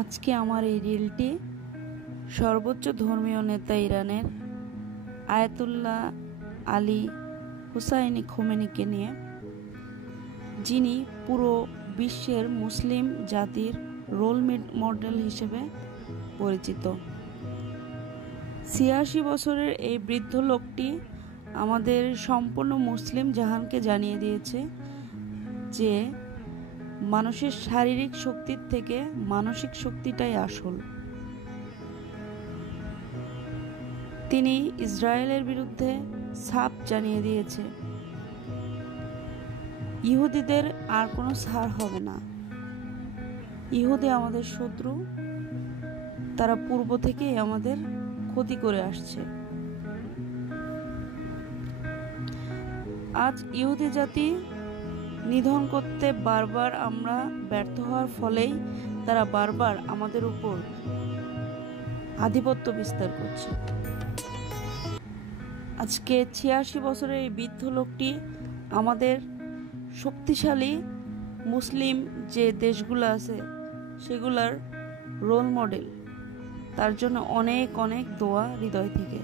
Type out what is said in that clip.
আজকে আমার এই রিলটি সর্বোচ্চ ধর্মীয় নেতা ইরানের আয়াতুল্লাহ আলী হুসাইনি খোমেনিকে নিয়ে, যিনি পুরো বিশ্বের মুসলিম জাতির রোল মডেল হিসেবে পরিচিত। ৮৬ বছরের এই বৃদ্ধ লোকটি আমাদের সম্পূর্ণ মুসলিম জাহানকে জানিয়ে দিয়েছে যে মানুষের শারীরিক শক্তির থেকে মানসিক শক্তিটাই আসল। তিনি ইসরায়েলের বিরুদ্ধে সাফ জানিয়ে দিয়েছে, ইহুদিদের আর কোনো ছাড় হবে না। ইহুদি আমাদের শত্রু, তারা পূর্ব থেকেই আমাদের ক্ষতি করে আসছে। আজ ইহুদি জাতি নিধন করতে বারবার আমরা ব্যর্থ হওয়ার ফলেই তারা বারবার আমাদের উপর আধিপত্য বিস্তার করছে। আজকে ৮৬ বছরের এই বৃদ্ধ লোকটি আমাদের শক্তিশালী মুসলিম যে দেশগুলো আছে সেগুলার রোল মডেল। তার জন্য অনেক অনেক দোয়া হৃদয় থেকে।